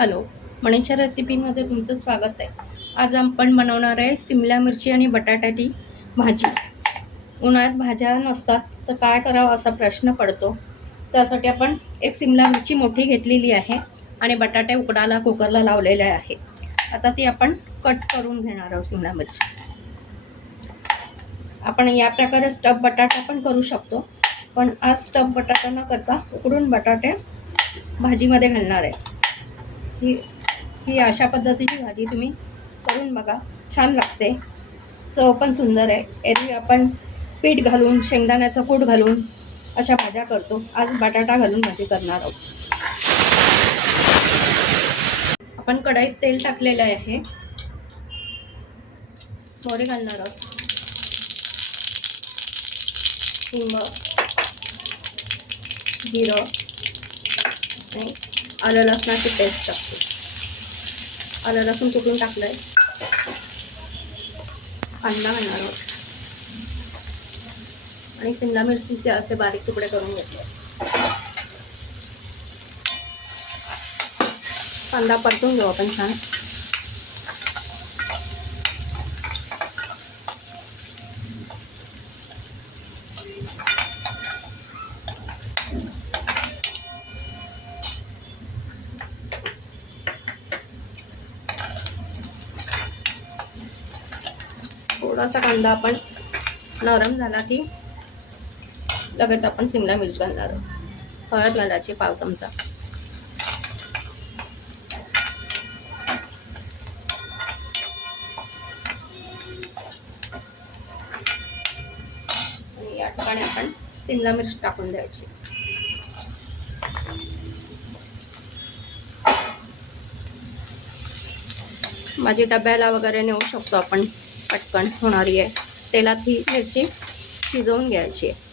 Hello, Manisha रेसिपीमध्ये तुमचं स्वागत आहे. आज आपण बनवणार आहे सिमला मिरची आणि बटाट्याची भाजी. उन्हाळ्यात भाज्या नसतात तर काय करावं असा प्रश्न पडतो. त्यासाठी आपण एक सिमला मिरची मोठी घेतलेली आहे आणि बटाटे उकडायला कुकरला लावलेले आहे. आता ती आपण कट करून घेणार आहोत. सिमला मिरची आपण या प्रकारे स्टफ बटाटा पण करू शकतो, पण आज स्टफ बटाटा न करता उकडून बटाटे भाजीमध्ये घालणार आहे. ही अशा पद्धतीची भाजी तुम्ही करून बघा, छान लागते, चव पण सुंदर आहे. एरवी आपण पीठ घालून शेंगदाण्याचं कूट घालून अशा भाज्या करतो, आज बटाटा घालून भाजी करणार आहोत. आपण कढईत तेल टाकलेलं आहे, मोहरी घालणार आहोत, हिंग, जिरं आणि आलं लसणाची पेस्ट टाकतो. आलं लसूण कुटून टाकलंय. कांदा घालणार आहोत आणि शिमला मिरचीचे असे बारीक तुकडे करून घेतले. कांदा परतून घेऊ आपण छान. थोडासा कांदा आपण नरम झाला की लगेच आपण शिमला मिरची घालणार आहोत. हळद घालायची 1 चमचा. आणि या ठिकाणी आपण शिमला मिरची टाकून द्यायची. भाजी डब्याला वगैरे नेऊ शकतो आपण, पटकन होणारी आहे. तेलात ही मिरची शिजवून घ्यायची आहे.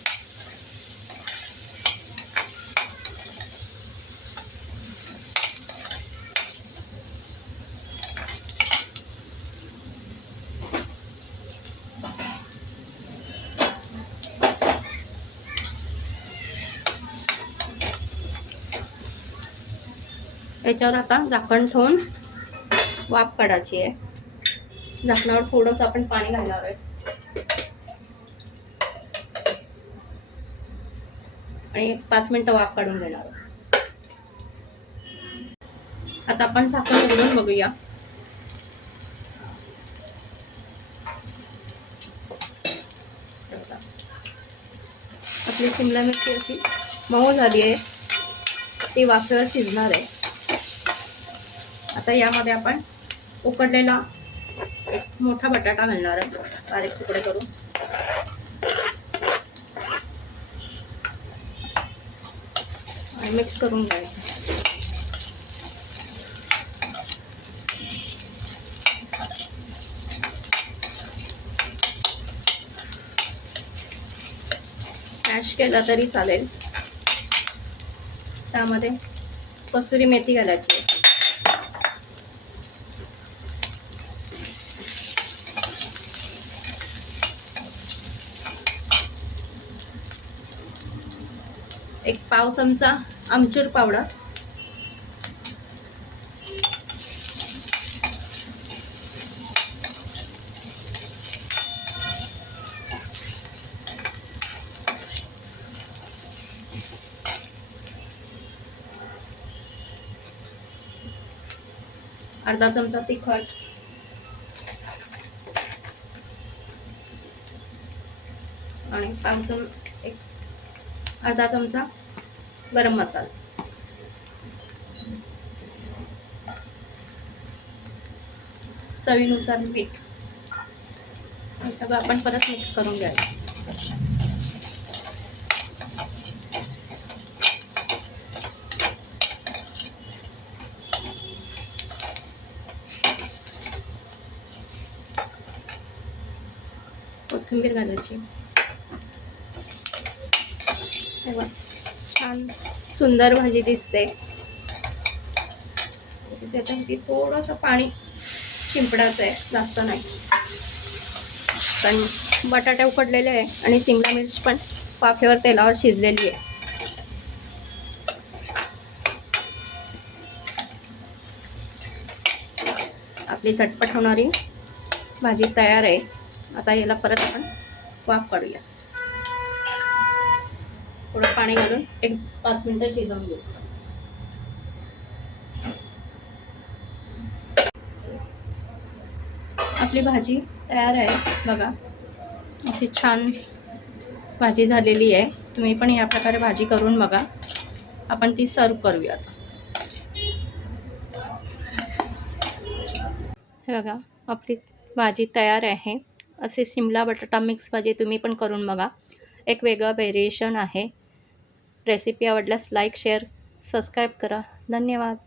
याच्यावर आता झाकण ठेवून वाफ काढायची आहे. झाकणावर थोडंसं आपण पाणी घालणार आहे आणि 5 मिनिटं वाफ काढून घेणार आहोत. आता आपण झाकण उघडून बघूया. आपली शिमला मिरची अशी मऊ झाली आहे, ती वाफेवर शिजणार आहे. आता यामध्ये आपण उकडलेला एक मोठा बटाटा घालणार आहे, बारीक तुकडे करून. आणि मिक्स करून घ्यायचं. मॅश केला तरी चालेल. त्यामध्ये कसुरी मेथी घालायची. एक 1 चमचा आमचूर पावडर, अर्धा चमचा तिखट आणि अर्धा चमचा गरम मसाला. चवीनुसार मीठ. हे सगळं आपण परत मिक्स करून घ्यायचं. कोथिंबीर घालायची. तेव्हा छान सुंदर भाजी दिसते. त्याच्यामध्ये थोडंसं पाणी शिंपडायचं आहे, जास्त नाही, पण बटाटे उकडलेले आहे आणि शिमला मिरची पण वाफेवर तेलावर शिजलेली आहे. आपली झटपट होणारी भाजी तयार आहे. आता याला परत आपण वाफ काढूया. थोडं पाणी घालून एक 5 मिनिटं शिजवून घेऊ. आपली भाजी तयार आहे बघा. अशी छान भाजी झालेली आहे. तुम्ही पण या प्रकारे भाजी करून बघा. आपण ती सर्व करूया. हे बघा, आपली भाजी तयार आहे. असे शिमला बटाटा मिक्स भाजी तुम्ही पण करून बघा. एक वेगळं व्हेरिएशन आहे. रेसिपी आवडल्यास लाईक, शेअर, सबस्क्राईब करा. धन्यवाद.